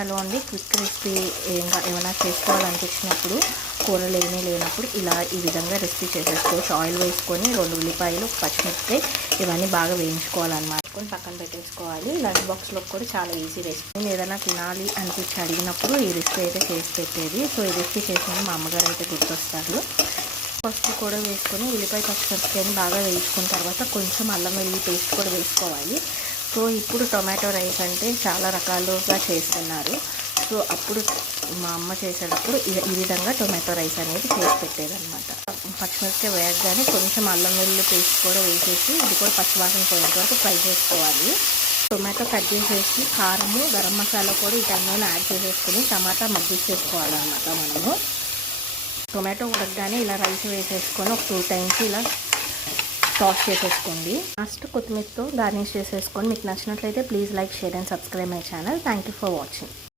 Hello అండి, quick recipe ఏమైనా చేసుకోవాలనిపించినప్పుడు కూరలు ఏమీ లేనప్పుడు ఈ విధంగా రెసిపీ చేసేసుకోవచ్చు. ఆయిల్ వేసుకొని 2 ఉల్లిపాయలు, పచ్చిమిరపకాయ ఇవన్నీ బాగా వేయించుకోవాలన్నమాట. పక్కన పెట్టేసుకోవాలి. లంచ్ బాక్స్లో కూడా చాలా ఈజీ రెసిపీ. నేను ఏదైనా తినాలి అనిపించి అడిగినప్పుడు ఈ రెసిపీ అయితే చేసి పెట్టేది. సో ఈ రెసిపీ చేసిన మా అమ్మగారు అయితే గుర్తొస్తారు. పసుపు కూడా వేసుకొని ఉల్లిపాయ, పచ్చిమిరపకాయని బాగా వేయించుకున్న తర్వాత కొంచెం అల్లం వెల్లుల్లి పేస్ట్ కూడా వేసుకోవాలి. సో ఇప్పుడు టొమాటో రైస్ అంటే చాలా రకాలుగా చేస్తున్నారు. సో అప్పుడు మా అమ్మ చేసేటప్పుడు ఈ విధంగా టొమాటో రైస్ అనేది చేసి పెట్టేదన్నమాట. పచ్చిమిరపకాయ వేయగానే కొంచెం అల్లం వెల్లుల్లి పేస్ట్ కూడా వేసేసి ఇది కూడా పచ్చివాసన పోయేంత వరకు ఫ్రై చేసుకోవాలి. టొమాటో కట్ చేసేసి కారము, గరం మసాలా కూడా ఈ టైంలో యాడ్ చేసేసుకుని టమాటా మగ్గిచ్చేసుకోవాలన్నమాట. మనము టొమాటో ఉడకగానే ఇలా రైస్ వేసేసుకొని ఒక 2 టైమ్స్ ఇలా టాస్ చేసేసుకోండి. లాస్ట్ కొత్తిమీరతో గార్నిష్ చేసేసుకొని మీకు నచ్చినట్లయితే please like, share and subscribe my channel. Thank you for watching.